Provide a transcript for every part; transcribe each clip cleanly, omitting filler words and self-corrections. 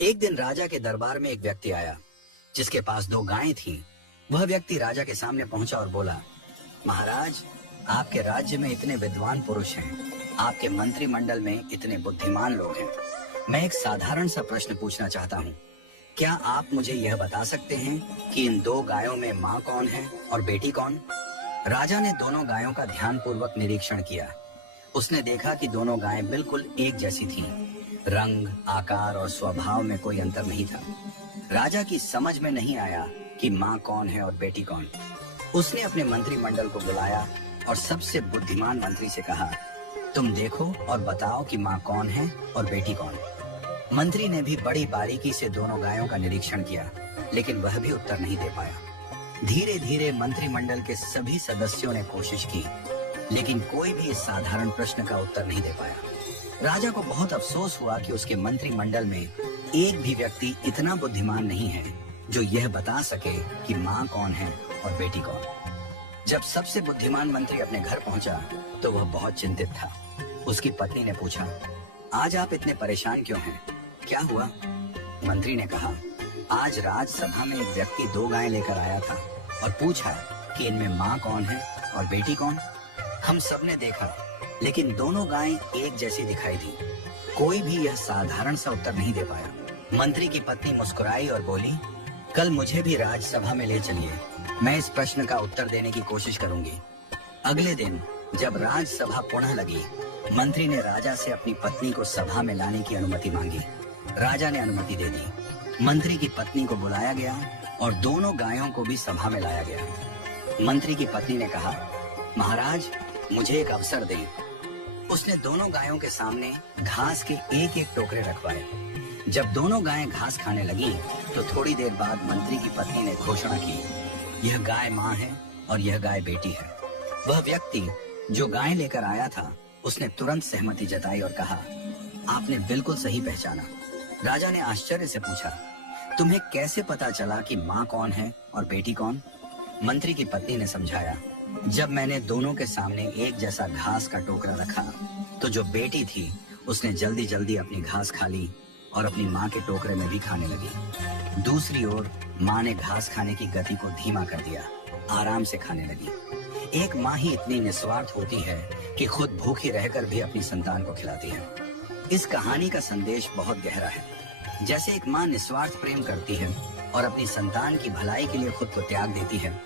एक दिन राजा के दरबार में एक व्यक्ति आया जिसके पास दो गायें थीं। वह व्यक्ति राजा के सामने पहुंचा और बोला, महाराज, आपके राज्य में इतने विद्वान पुरुष हैं, आपके मंत्रिमंडल में इतने बुद्धिमान लोग हैं। मैं एक साधारण सा प्रश्न पूछना चाहता हूँ। क्या आप मुझे यह बता सकते हैं कि इन दो गायों में माँ कौन है और बेटी कौन? राजा ने दोनों गायों का ध्यानपूर्वक निरीक्षण किया। उसने देखा कि दोनों गायें बिल्कुल एक जैसी थीं। रंग, आकार और स्वभाव में कोई अंतर नहीं था। राजा की समझ में नहीं आया कि माँ कौन है और बेटी कौन। उसने अपने मंत्रिमंडल को बुलाया और सबसे बुद्धिमान मंत्री से कहा, तुम देखो और बताओ कि माँ कौन है और बेटी कौन। मंत्री ने भी बड़ी बारीकी से दोनों गायों का निरीक्षण किया, लेकिन वह भी उत्तर नहीं दे पाया। धीरे धीरे मंत्रिमंडल के सभी सदस्यों ने कोशिश की, लेकिन कोई भी इस साधारण प्रश्न का उत्तर नहीं दे पाया। राजा को बहुत अफसोस हुआ कि उसके मंत्रिमंडल में एक भी व्यक्ति इतना बुद्धिमान नहीं है जो यह बता सके कि माँ कौन है और बेटी कौन। जब सबसे बुद्धिमान मंत्री अपने घर पहुंचा तो वह बहुत चिंतित था। उसकी पत्नी ने पूछा, आज आप इतने परेशान क्यों हैं? क्या हुआ? मंत्री ने कहा, आज राज्यसभा में एक व्यक्ति दो गायें लेकर आया था और पूछा कि इनमें माँ कौन है और बेटी कौन। हम सबने देखा, लेकिन दोनों गायें एक जैसी दिखाई दी। कोई भी यह साधारण सा उत्तर नहीं दे पाया। मंत्री की पत्नी मुस्कुराई और बोली, कल मुझे भी राज्यसभा में ले चलिए, मैं इस प्रश्न का उत्तर देने की कोशिश करूंगी। अगले दिन जब राज्यसभा पुनः लगी, मंत्री ने राजा से अपनी पत्नी को सभा में लाने की अनुमति मांगी। राजा ने अनुमति दे दी। मंत्री की पत्नी को बुलाया गया और दोनों गायों को भी सभा में लाया गया। मंत्री की पत्नी ने कहा, महाराज, मुझे एक अवसर दें। उसने दोनों गायों के सामने घास के एक एक टोकरे रखवाए। जब दोनों गायें घास खाने लगी तो थोड़ी देर बाद मंत्री की पत्नी ने घोषणा की, यह गाय माँ है और यह गाय बेटी है। वह व्यक्ति जो गाय लेकर आया था, उसने तुरंत सहमति जताई और कहा, आपने बिल्कुल सही पहचाना। राजा ने आश्चर्य से पूछा, तुम्हें कैसे पता चला कि माँ कौन है और बेटी कौन? मंत्री की पत्नी ने समझाया, जब मैंने दोनों के सामने एक जैसा घास का टोकरा रखा तो जो बेटी थी उसने जल्दी जल्दी अपनी घास खा ली और अपनी माँ के टोकरे में भी खाने लगी। दूसरी ओर माँ ने घास खाने की गति को धीमा कर दिया, आराम से खाने लगी। एक माँ ही इतनी निस्वार्थ होती है कि खुद भूखी रहकर भी अपनी संतान को खिलाती है। इस कहानी का संदेश बहुत गहरा है। जैसे एक माँ निस्वार्थ प्रेम करती है और अपनी संतान की भलाई के लिए खुद को त्याग देती है,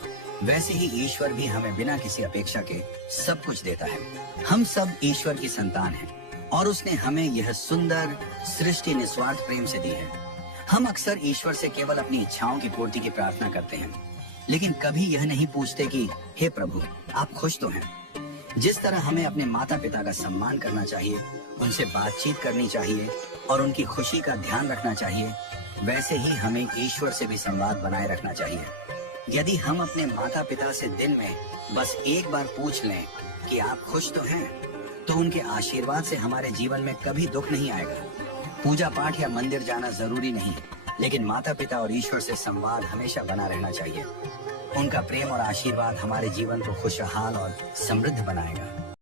वैसे ही ईश्वर भी हमें बिना किसी अपेक्षा के सब कुछ देता है। हम सब ईश्वर की संतान हैं और उसने हमें यह सुंदर सृष्टि निस्वार्थ प्रेम से दी है। हम अक्सर ईश्वर से केवल अपनी इच्छाओं की पूर्ति की प्रार्थना करते हैं, लेकिन कभी यह नहीं पूछते कि हे प्रभु, आप खुश तो हैं? जिस तरह हमें अपने माता पिता का सम्मान करना चाहिए, उनसे बातचीत करनी चाहिए और उनकी खुशी का ध्यान रखना चाहिए, वैसे ही हमें ईश्वर से भी संवाद बनाए रखना चाहिए। यदि हम अपने माता पिता से दिन में बस एक बार पूछ लें कि आप खुश तो हैं, तो उनके आशीर्वाद से हमारे जीवन में कभी दुख नहीं आएगा। पूजा पाठ या मंदिर जाना जरूरी नहीं, लेकिन माता पिता और ईश्वर से संवाद हमेशा बना रहना चाहिए। उनका प्रेम और आशीर्वाद हमारे जीवन को खुशहाल और समृद्ध बनाएगा।